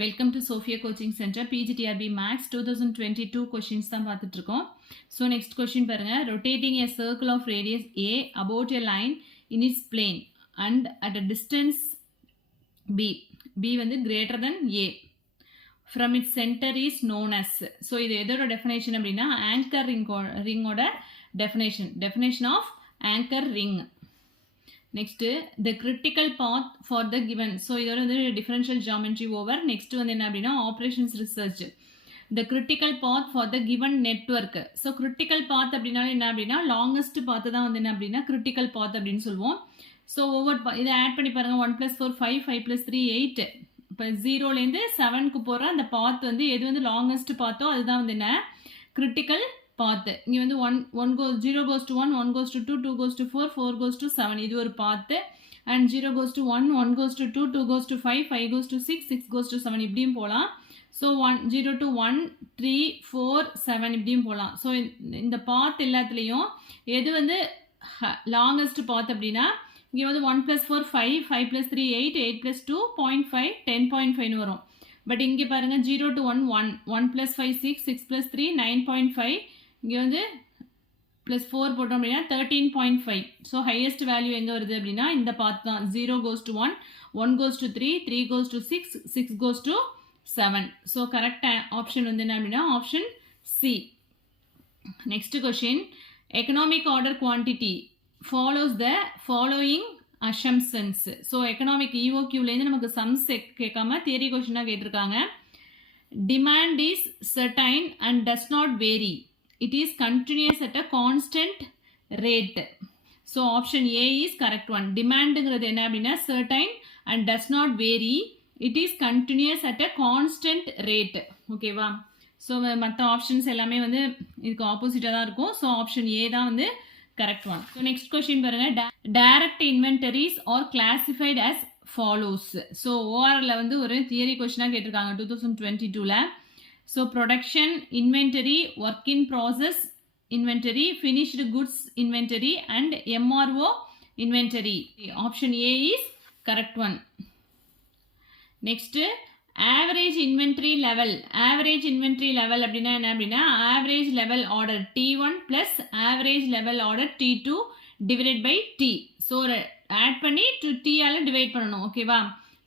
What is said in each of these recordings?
Welcome to Sophia coaching centre PGTRB maths 2022 questions தான் பார்த்துட்டு இருக்கோம். ஸோ நெக்ஸ்ட் கொஷின் பாருங்க. Rotating a circle of radius a about a line in its plane and at a distance b வந்து greater than a from its center is known as. So இது எதோட definition அப்படின்னா anchor ரிங்கோட definition of anchor ring. Next the critical path for the given. So இதோட வந்து differential geometry over. Next வந்து என்ன அப்படின்னா operations research. The critical path for the given network. So critical path அப்படின்னாலும் என்ன அப்படின்னா லாங்கஸ்ட் பாத்து தான் வந்து என்ன அப்படின்னா கிரிட்டிக்கல் பாத் அப்படின்னு சொல்லுவோம். ஸோ ஒவ்வொரு இதை ஆட் பண்ணி பாருங்கள். 1 + 4 5 5 + 3 8. இப்போ 0லேருந்து 7க்கு போகிற அந்த பாத் வந்து எது வந்து லாங்கஸ்ட் பாத்தோ அதுதான் வந்து என்ன கிரிட்டிக்கல் பாத்து. இங்கே வந்து 0 goes to 1, 1 goes to 2, 2 goes to 4, 4 goes to 7. இது ஒரு பாத்து. And 0 goes to 1, 1 goes to 2, 2 goes to 5, 5 goes to 6, 6 goes to 7 இப்படியும் போகலாம். ஸோ 0 to 1, 3, 4, 7 இப்படியும் போகலாம். ஸோ இந்த பாத் எல்லாத்துலேயும் எது வந்து லாங்கஸ்ட் பாத் அப்படின்னா இங்கே வந்து 1 + 4 5, 5 + 3 8, 8 + 2 0.5, 10.5 வரும். பட் இங்கே பாருங்கள் 0 to 1 1, 1 + 5 6, 6 + 3 9.5. இங்கே வந்து +4 போட்டோம் அப்படின்னா 13.5. ஸோ ஹையஸ்ட் வேல்யூ எங்கே வருது அப்படின்னா இந்த பாத் தான். 0 goes to 1, 1 goes to 3, 3 goes to 6, 6 goes to 7. So correct option வந்து என்ன அப்படின்னா option C. Next question. Economic order quantity follows the following assumptions. So economic இஓக்யூலேருந்து நமக்கு சம்ஸ் கேட்காம தியரி கொஷினாக கேட்டிருக்காங்க. Demand is certain and does not vary. It is continuous at a constant rate. So option A is correct one. Demandங்கிறது என்ன அப்படின்னா certain and does not vary. It is continuous at a constant rate. ஓகேவா? So மற்ற options எல்லாமே வந்து இதுக்கு ஆப்போசிட்டாக தான் இருக்கும். ஸோ ஆப்ஷன் ஏ தான் வந்து correct one. So next question பாருங்க. Direct inventories are classified as follows. So ஓஆரில் வந்து ஒரு தியரி கொஸ்டினாக கேட்டிருக்காங்க 2022ல். So production inventory, work in process inventory, finished goods inventory and MRO inventory. Option A is correct one. Next average inventory level. Average inventory level அப்படின்னா என்ன அப்படின்னா average level order T1 plus average level order T2 divided by T. So add பண்ணி T-ஆல் divide பண்ணணும். ஓகேவா?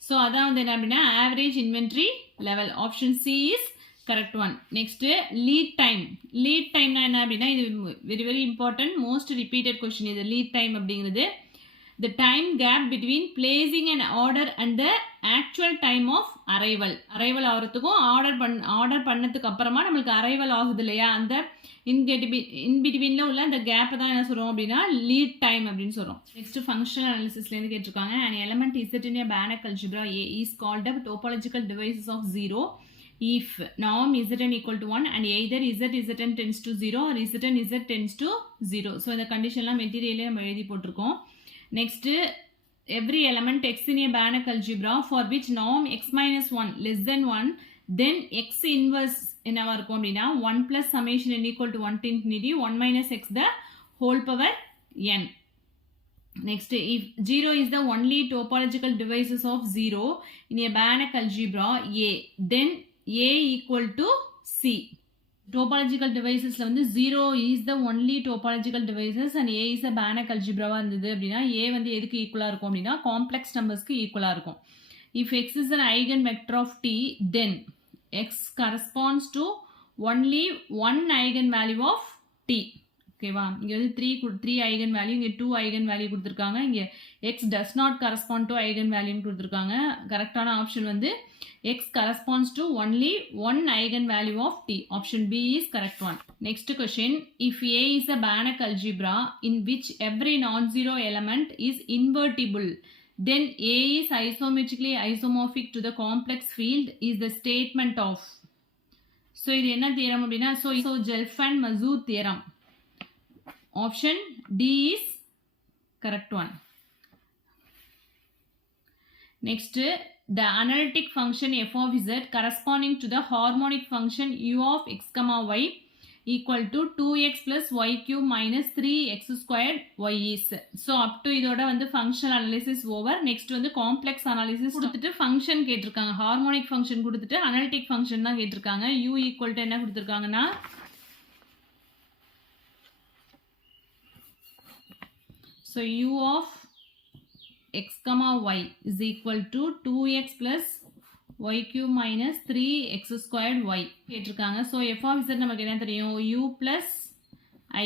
So அதான் வந்து என்ன அப்படின்னா average inventory level. Option C is correct one. Next lead time. Lead டைம்னா என்ன அப்படின்னா இது very very important most repeated question இது. லீட் டைம் அப்படிங்கிறது the time gap between placing an order and the actual time of arrival. Arrival ஆகிறதுக்கும் order பண்ணதுக்கு அப்புறமா நம்மளுக்கு அரைவல் ஆகுது இல்லையா, அந்த இன்பிட்வீனில் உள்ள அந்த கேப்பை தான் என்ன சொல்கிறோம் அப்படின்னா லீட் டைம் அப்படின்னு சொல்கிறோம். நெக்ஸ்ட் ஃபங்க்ஷனல் அனாலிசிஸ்லேருந்து கேட்டிருக்காங்க. an element z in a Banach algebra A is called a topological devices of 0 if norm zn equal to 1 and either zn tends to 0 or zn z tends to 0. So இந்த கண்டிஷன்லாம் மெட்டீரியலே நம்ம எழுதி போட்டிருக்கோம். Next, every element x in a Banach algebra for which norm x minus 1 less than 1, then x inverse என்னவா இருக்கும் அப்படின்னா 1 plus summation n equal to 1 to infinity 1 minus x the whole power n. Next, if 0 is the only topological devices of 0 in a Banach algebra A, then A equal to C. Topological டிவைசஸில் வந்து 0 is the only topological devices and A is a Banach அல்ஜிப்ராவாக இருந்தது அப்படின்னா ஏ வந்து எதுக்கு ஈக்குவலாக இருக்கும் அப்படின்னா காம்ப்ளெக்ஸ் நம்பர்ஸ்க்கு ஈக்குவலாக இருக்கும். If x is an eigen vector of T then x corresponds to only one eigen value of T. ஓகேவா? இங்கே வந்து 3 ஐகன் வேல்யூ, இங்கே 2 ஐகன் வேல்யூ கொடுத்துருக்காங்க. இங்கே X does not correspond to eigen வேல்யூன்னு கொடுத்துருக்காங்க. கரெக்டான ஆப்ஷன் வந்து x corresponds to only one eigenvalue of t. Option B is correct one. Next question. If A is a Banach algebra in which every non-zero element is invertible, then A is isometrically isomorphic to the complex field is the statement of. So இது என்ன theorem அப்படின்னா so Gelfand-Mazur theorem. Option D is correct one. Next, the analytic function f of z corresponding to the harmonic function u of x comma y equal to 2x plus y cube minus 3x squared y is. So up to இதோட வந்து functional analysis over. Next வந்து complex analysis கொடுத்துட்டு function கேட்டிருக்காங்க. harmonic function கொடுத்துட்டு analytic function தான் கேட்டிருக்காங்க. u equal to என்ன கொடுத்திருக்காங்கன்னா so u of x comma y is equal to 2x plus y cube minus 3x squared y கேட்டிருக்காங்க. so f of z நமக்கு என்ன தெரியும் u plus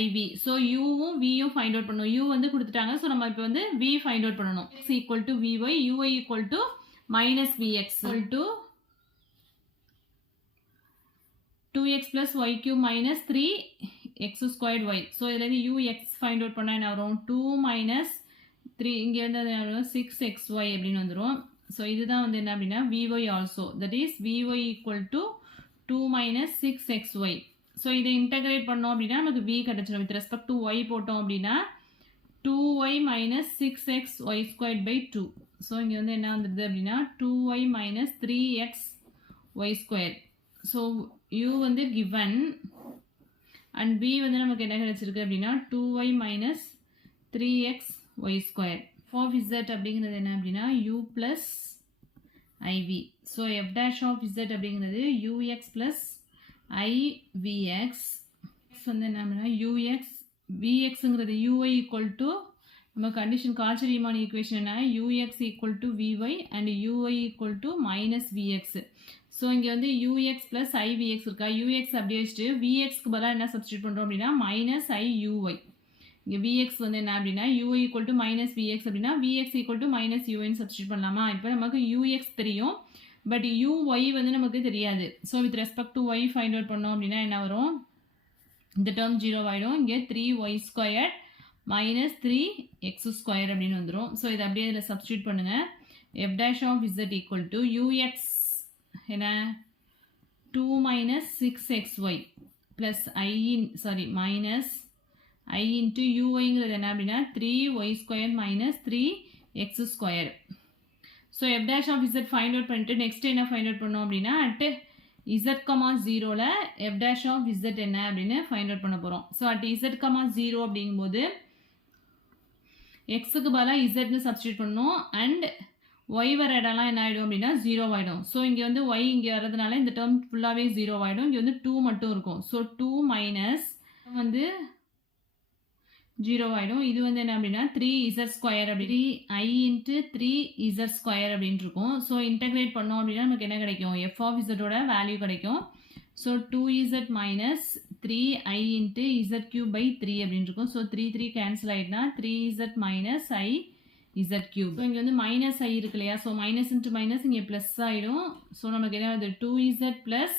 iv. so u வும் v யும் find out பண்ணணும். u வந்து கொடுத்துட்டாங்க. so நம்ம இப்போ வந்து v find out பண்ணணும். x equal to vy, uy equal to minus vx equal to 2x plus y cube minus 3x squared y. so இதுல இருந்து ux find out பண்ணா என்ன வரும் 2 minus 3 இங்க வந்து 6xy அப்படின்னு வந்துரும். so இதுதான் வந்து என்ன அப்படின்னா vy also, that is vy equal to 2 minus 6xy. so இதை integrate பண்ணோம் அப்படின்னா நமக்கு v கிடைச்சிடும். with respect to y போட்டோம் அப்படின்னா 2y minus 6xy squared by 2. so இங்க வந்து என்ன வந்துடுது அப்படின்னா 2y minus 3xy squared. so u வந்து given and v வந்து நமக்கு என்ன கிடைச்சிருக்கு அப்படின்னா 2y minus 3xy squared. for z அப்படிங்கிறது என்ன அப்படின்னா u plus iv. so f dash of z அப்படிங்கிறது ux plus ivx. வந்து என்ன அப்படின்னா ux vxங்கிறது uy equal to நம்ம கண்டிஷன் கால்சி-ரீமான் ஈக்குவேஷன் என்ன ux equal to vy and uy equal to minus vx. So இங்கே வந்து ux plus ivx இருக்கா. ux அப்படியே வச்சுட்டு vxக்கு பதிலாக என்ன சப்ஸ்டியூட் பண்ணுறோம் அப்படின்னா minus iuy. இங்கே vx வந்து என்ன அப்படின்னா uy equal to minus vx அப்படின்னா vx equal to minus uy substitute பண்ணலாமா. இப்போ நமக்கு ux தெரியும் பட் uy வந்து நமக்கு தெரியாது. So with respect to y find out பண்ணோம் அப்படின்னா என்ன வரும் இந்த டேர்ம் 0 ஆகிடும். இங்கே 3y square minus 3x square அப்படின்னு வந்துடும். ஸோ இதை அப்படியே இதில் சப்ஸ்டியூட் பண்ணுங்கள். f dash of z equal to ux என்ன 2 minus 6xy plus minus I into uங்கிறது என்ன அப்படின்னா 3y square minus 3x square. so f dash of z find out பண்ணிட்டு next என்ன find out பண்ணோம் அப்படின்னா at z, 0ல f dash of z என்ன அப்படின்னு find out பண்ண போகிறோம். so at z, 0 அப்படிங்கும்போது xக்கு பதிலாக zன்னு சப்ஸ்டியூட் பண்ணணும் and y வர இடம்லாம் என்ன ஆகிடும் அப்படின்னா 0 ஆகிடும். ஸோ இங்கே வந்து y இங்கே வர்றதுனால இந்த டேர்ம் ஃபுல்லாகவே 0 ஆகிடும். இங்கே வந்து 2 மட்டும் இருக்கும். ஸோ 2 மைனஸ் வந்து 0 ஆகிடும். இது வந்து என்ன அப்படின்னா 3z ஸ்கொயர் அப்படி i இன்ட்டு 3z ஸ்கொயர் அப்படின்ட்டு இருக்கும். ஸோ இன்டகிரேட் பண்ணோம் அப்படின்னா நமக்கு என்ன கிடைக்கும் f ஆஃப் zோட வேல்யூ கிடைக்கும். So 2z minus 3i into z cube by 3 அப்படின்னு இருக்கும். ஸோ 3 கேன்சல் ஆகிடுனா 3z minus i z cube. So இங்கே வந்து மைனஸ் ஐ இருக்கு இல்லையா. ஸோ மைனஸ் இன்ட்டு மைனஸ் இங்கே ப்ளஸ் ஆகிடும். ஸோ நமக்கு என்ன வருது 2z ப்ளஸ்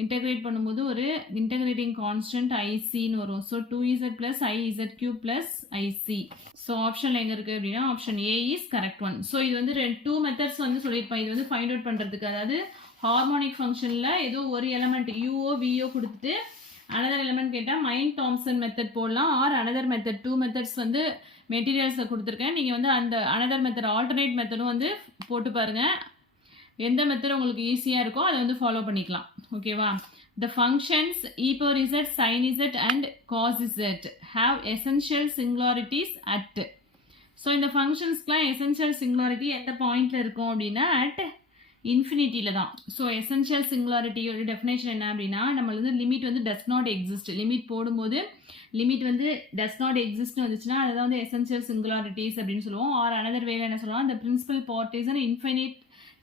இன்டகிரேட் பண்ணும்போது ஒரு இன்டகிரேட்டிங் கான்ஸ்டன்ட் ஐசின்னு வரும். So 2z plus iz cube plus IC. So option எங்கே இருக்குது அப்படின்னா option A is correct one. So இது வந்து 2 மெத்தட்ஸ் வந்து சொல்லியிருப்பேன். இது வந்து ஃபைண்ட் அவுட் பண்ணுறதுக்கு, அதாவது ஹார்மோனிக் ஃபங்க்ஷனில் ஏதோ ஒரு எலமெண்ட் யூஓ விஓ கொடுத்துட்டு அனதர் எலமெண்ட் கேட்டால் மைண்ட் தாம்சன் மெத்தட் போடலாம். ஆர் அனதர் மெத்தட் 2 மெத்தட்ஸ் வந்து மெட்டீரியல்ஸை கொடுத்துருக்கேன். நீங்கள் வந்து அந்த அனதர் மெத்தட் ஆல்டர்னேட் மெத்தடும் வந்து போட்டு பாருங்கள். எந்த மெத்தட் உங்களுக்கு ஈஸியாக இருக்கோ அதை வந்து ஃபாலோ பண்ணிக்கலாம். ஓகேவா. The functions e power z, sin z and cos z have essential singularities at. So இந்த ஃபங்க்ஷன்ஸ்க்குலாம் எசென்ஷியல் சிங்குலாரிட்டி எந்த பாயிண்டில் இருக்கும் அப்படின்னா அட் இன்ஃபினிட்டியில் தான். ஸோ எசென்ஷியல் சிங்குலாரிட்டியோட டெஃபினேஷன் என்ன அப்படின்னா நம்ம வந்து லிமிட் வந்து டஸ் நாட் எக்ஸிஸ்ட். லிமிட் போடும்போது லிமிட் வந்து டஸ் நாட் எக்ஸிஸ்ட்னு வந்துச்சுன்னா அதை வந்து எசென்ஷியல் சிங்குலாரிட்டிஸ் அப்படின்னு சொல்லுவோம். ஆர் அனதர் வேலை என்ன சொல்லுவோம், the principal part is an infinite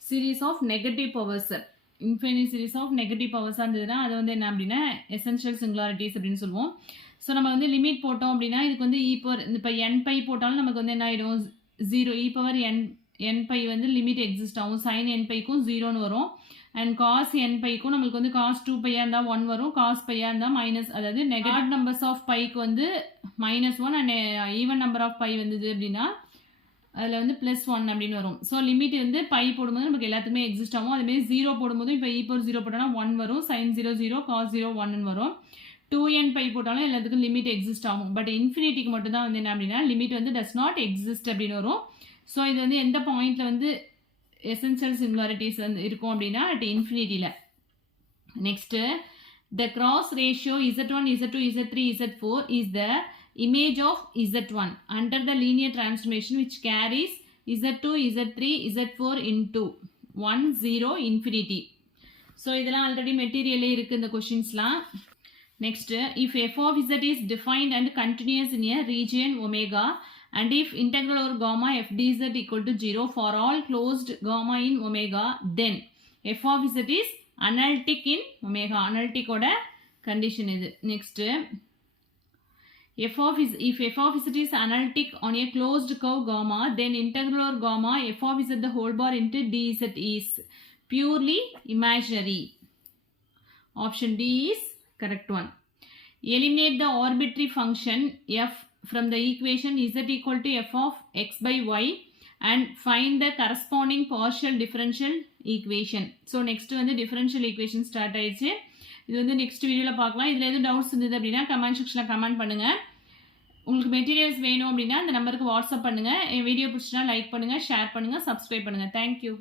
series of negative powers. Infinite series of negative பவர்ஸாக இருந்ததுன்னா அது வந்து என்ன அப்படின்னா எசென்ஷியல் சிங்குலாரிட்டிஸ் அப்படின்னு சொல்லுவோம். ஸோ நம்ம வந்து லிமிட் போட்டோம் அப்படின்னா இதுக்கு வந்து இ பவர் இப்போ என் பை போட்டாலும் நமக்கு வந்து என்ன ஆகிடும் 0. இ பவர் என் பை வந்து லிமிட் எக்ஸிஸ்ட் ஆகும். சைன் என் பைக்கும் 0ன்னு வரும். அண்ட் காஸ் என் பைக்கும் நம்மளுக்கு வந்து காஸ் 2 பையாக இருந்தால் 1 வரும். காஸ் பையாக இருந்தால் மைனஸ், அதாவது நெகட்டிவ் நம்பர்ஸ் ஆஃப் பைக்கு வந்து -1 and even number of pi வந்தது அப்படின்னா அதில் வந்து +1 அப்படின்னு வரும். ஸோ லிமிட் வந்து பை போடும்போது நமக்கு எல்லாத்துக்குமே எக்ஸிஸ்ட் ஆகும். அதுமாரி 0 போடும்போது இப்போ இ பவர் 0 போட்டோம்னா 1 வரும். சைன் 0 0, காஸ் 0 1ன்னு வரும். 2n பை போட்டாலும் எல்லாத்துக்கும் லிமிட் எக்ஸிஸ்ட் ஆகும். பட் இன்ஃபினிட்டிக்கு மட்டும் தான் வந்து என்ன அப்படின்னா லிமிட் வந்து டஸ் நாட் எக்ஸிஸ்ட் அப்படின்னு வரும். ஸோ இது வந்து எந்த பாயிண்டில் வந்து எசென்ஷியல் சிங்குலாரிட்டிஸ் வந்து இருக்கும் அப்படின்னா அட் இன்ஃபினிட்டியில். Next the cross ratio Z1, Z2, Z3, Z4 is the image of Z1 under the linear transformation which carries Z2, Z3, Z4 into 1, 0, infinity. So இதெல்லாம் already material இருக்கு இந்த questions-லாம். Next, if f of z is defined and continuous in a region omega and if integral over gamma f dz equal to 0 for all closed gamma in omega, then f of z is analytic in omega. Analytic ஓட condition இது. Next, if f of z is analytic on a closed curve gamma, then integral over gamma f of z the whole bar into dz is purely imaginary. Option D is correct one. Eliminate the arbitrary function f from the equation z equal to f of x by y and find the corresponding partial differential equation. So next வந்து differential equation start ஆயிடுச்சு. இது வந்து next வீடியோல பார்க்கலாம். இதில் எதுவும் doubts இருந்தது அப்படின்னா கமெண்ட் செக்ஷனில் கமெண்ட் பண்ணுங்கள். உங்களுக்கு மெட்டீரியல்ஸ் வேணும் அப்படின்னா அந்த நம்பருக்கு வாட்ஸ்அப் பண்ணுங்கள். என் வீடியோ பிடிச்சினா லைக் பண்ணுங்கள், ஷேர் பண்ணுங்கள், சப்ஸ்கிரைப் பண்ணுங்கள். தேங்க்யூ.